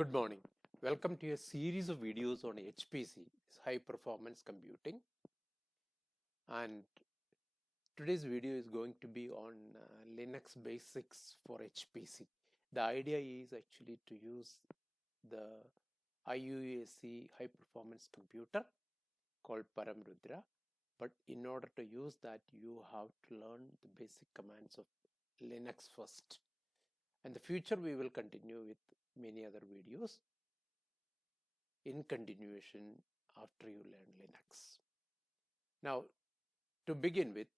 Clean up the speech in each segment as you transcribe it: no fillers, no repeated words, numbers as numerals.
Good morning. Welcome to a series of videos on HPC, high performance computing. And today's video is going to be on Linux basics for HPC. The idea is actually to use the IUAC high performance computer called Paramrudra. But in order to use that, you have to learn the basic commands of Linux first. In the future, we will continue with many other videos in continuation after you learn Linux. Now, to begin with,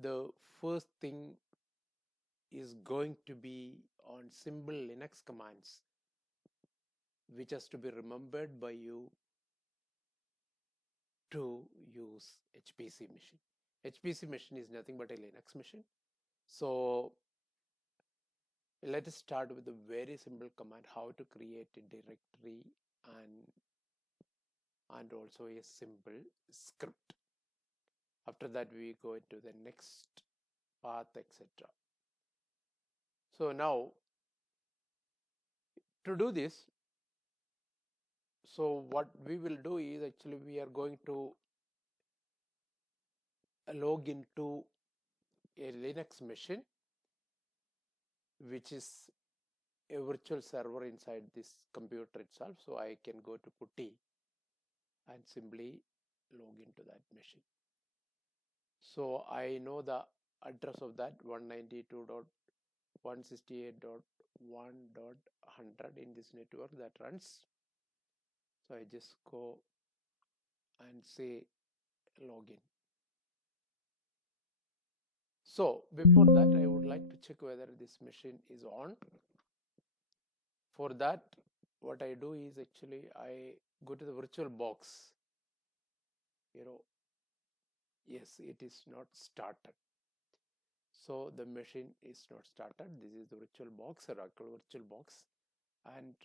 the first thing is going to be on simple Linux commands, which has to be remembered by you to use HPC machine. HPC machine is nothing but a Linux machine. So let us start with a very simple command, how to create a directory and also a simple script. After that, we go into the next path, etc. So now, to do this, so what we will do is actually we are going to log into a Linux machine, which is a virtual server inside this computer itself. So I can go to putty and simply log into that machine. So I know the address of that 192.168.1.100 in this network that runs. So I just go and say login. So before that, I would like to check whether this machine is on. For that, what I do is actually I go to the virtual box. Yes, it is not started. So the machine is not started. This is the virtual box, Oracle virtual box, and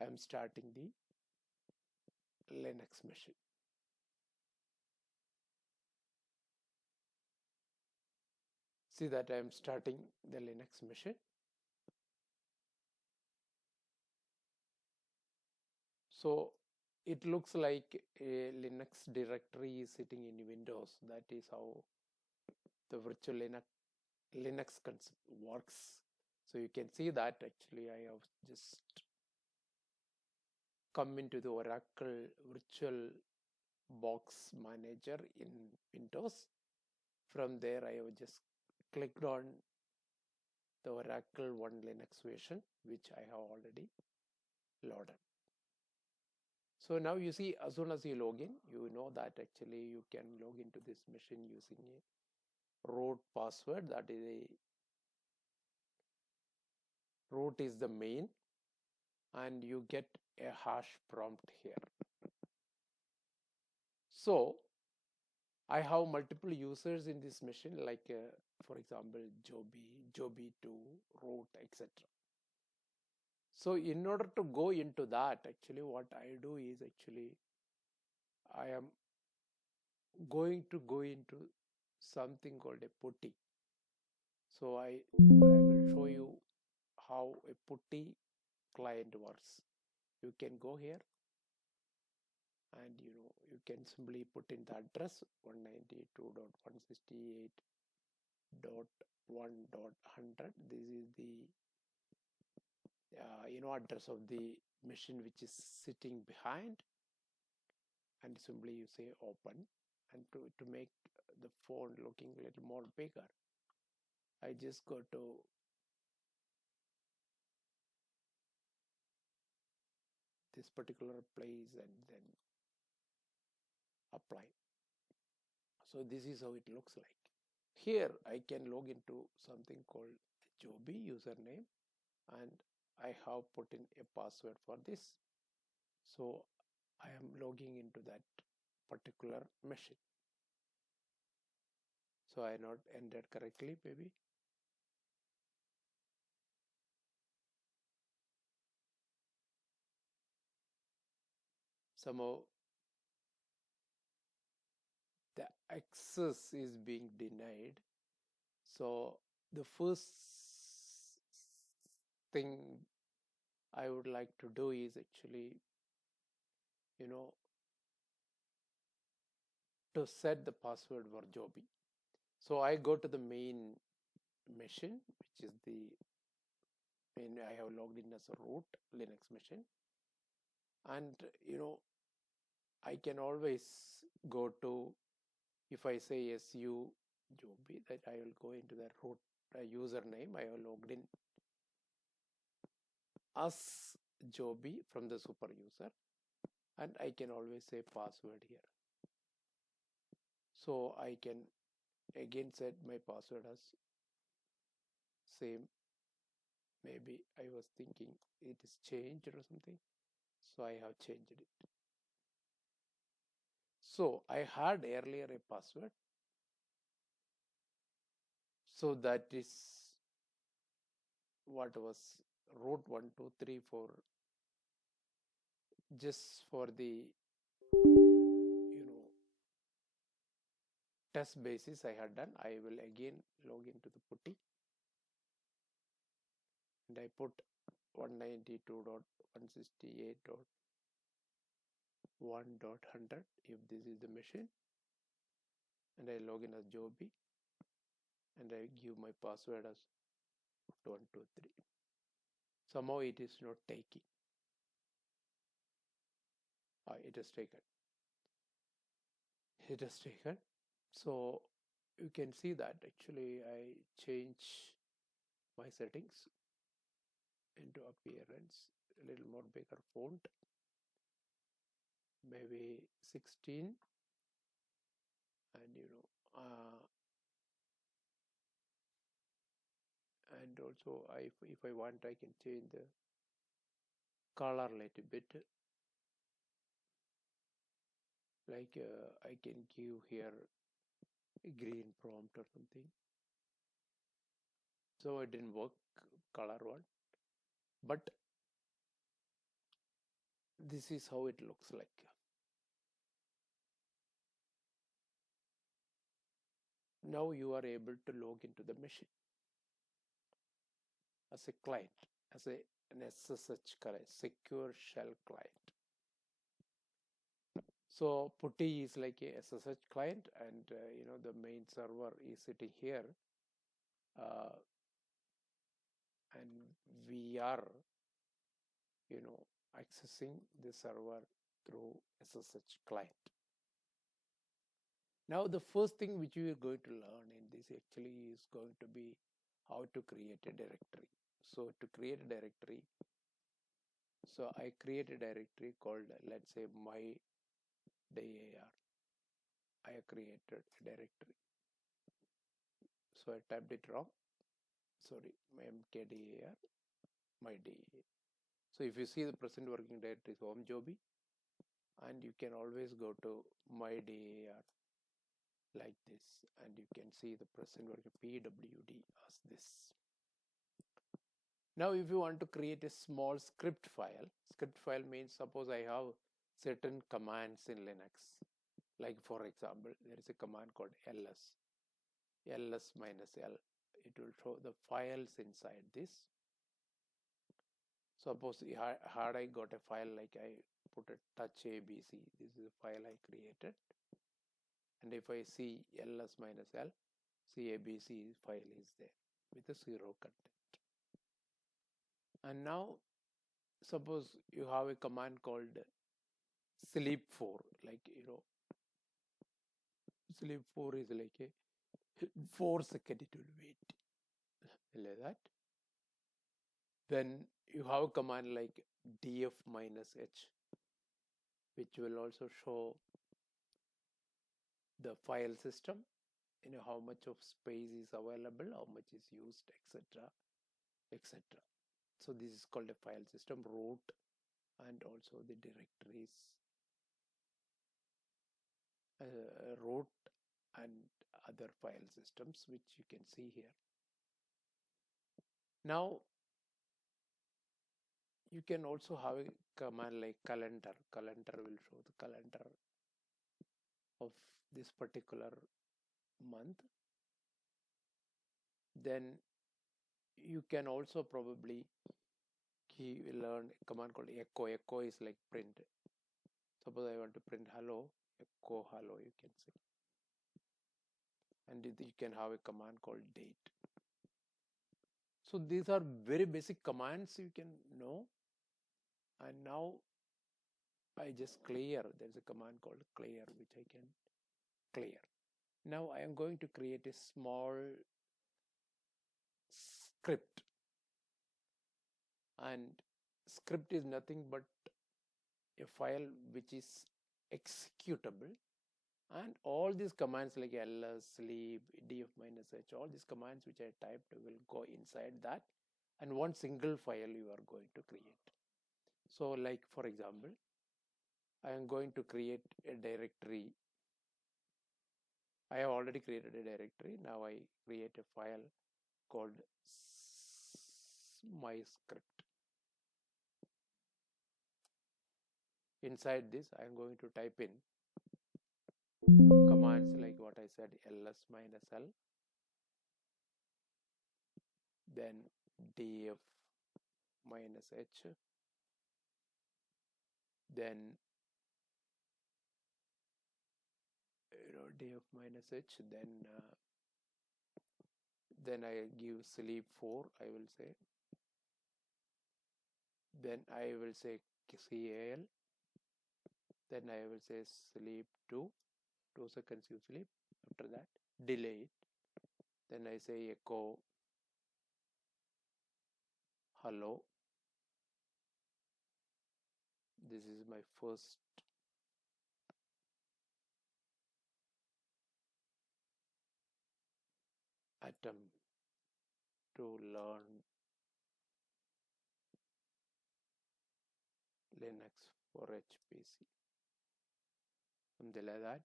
I am starting the Linux machine. See that I am starting the Linux machine. So it looks like a Linux directory is sitting in Windows. That is how the virtual Linux concept works. So you can see that actually I have just come into the Oracle virtual box manager in Windows. From there, I have just clicked on the Oracle One Linux version, which I have already loaded. So now you see, as soon as you log in, you know that actually you can log into this machine using a root password. That is root is the main, and you get a hash prompt here. So I have multiple users in this machine, like for example, Joby2, root, etc. So in order to go into that, actually what I do is actually I am going to go into something called a putty. So I will show you how a putty client works. You can go here and you can simply put in the address 192.168.1.100. This is the address of the machine which is sitting behind, and simply you say open. And to make the phone looking a little more bigger, I just go to this particular place and then apply. So this is how it looks like. Here I can log into something called Joby username, and I have put in a password for this. So I am logging into that particular machine. So I not entered correctly, maybe. Somehow the access is being denied. So the first thing I would like to do is actually, you know, to set the password for Joby. So I go to the main machine, which is the main. I have logged in as a root Linux machine, and I can always go to, if I say su Joby, that I will go into the root username. I have logged in as Joby from the super user, and I can always say password here. So I can again set my password as same. Maybe I was thinking it is changed or something, so I have changed it. So I had earlier a password, so that is what was root 1234, just for the test basis I had done. I will again log into the putty, and I put 192.168.1.100 if this is the machine, and I log in as Joby, and I give my password as 123. Somehow it is not taking. It is taken. It is taken. So you can see that actually I change my settings into appearance, a little more bigger font, maybe 16, and and also if I want, I can change the color a little bit, like I can give here a green prompt or something. So it didn't work color one, but this is how it looks like. Now you are able to log into the machine as a client, as an SSH client, secure shell client. So putty is like a SSH client, and the main server is sitting here, and we are accessing the server through SSH client. Now the first thing which we are going to learn in this actually is going to be how to create a directory. So to create a directory, so I create a directory called, let's say, my dir. I have created a directory. So I typed it wrong. Sorry, mkdir, my dir. So if you see the present working directory is home Joby, and you can always go to my dir like this, and you can see the present working pwd as this. Now if you want to create a small script file means, suppose I have certain commands in Linux, like for example there is a command called ls minus l. It will show the files inside this. Suppose had I got a file, like I put a touch abc, this is a file I created, and if I see ls minus l, see abc file is there with a 0 content. And now suppose you have a command called sleep 4, like sleep 4 is like a 4-second it will wait, like that. Then you have a command like df minus h, which will also show the file system, how much of space is available, how much is used, etc, etc. So this is called a file system root, and also the directories root and other file systems, which you can see here. Now you can also have a command like calendar. Calendar will show the calendar of this particular month. Then you can also probably he will learn a command called echo. Echo is like print. Suppose I want to print hello, echo hello, you can say. And you can have a command called date. So these are very basic commands you can know. And now I just clear. There's a command called clear, which I can clear. Now I am going to create a small script. And script is nothing but a file which is executable. And all these commands like ls, sleep, df minus h, all these commands which I typed will go inside that. And one single file you are going to create. So like for example, I am going to create a directory. I have already created a directory. Now I create a file called my script. Inside this, I am going to type in commands like what I said, ls minus l, then df minus h, then df minus h, then I give sleep 4, I will say, then I will say cal, then I will say sleep 2 seconds you sleep. After that delay it, then I say echo hello. This is my first attempt to learn Linux for HPC. Something like that.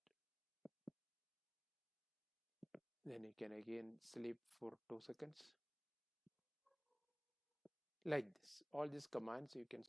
Then you can again sleep for 2 seconds. Like this. All these commands you can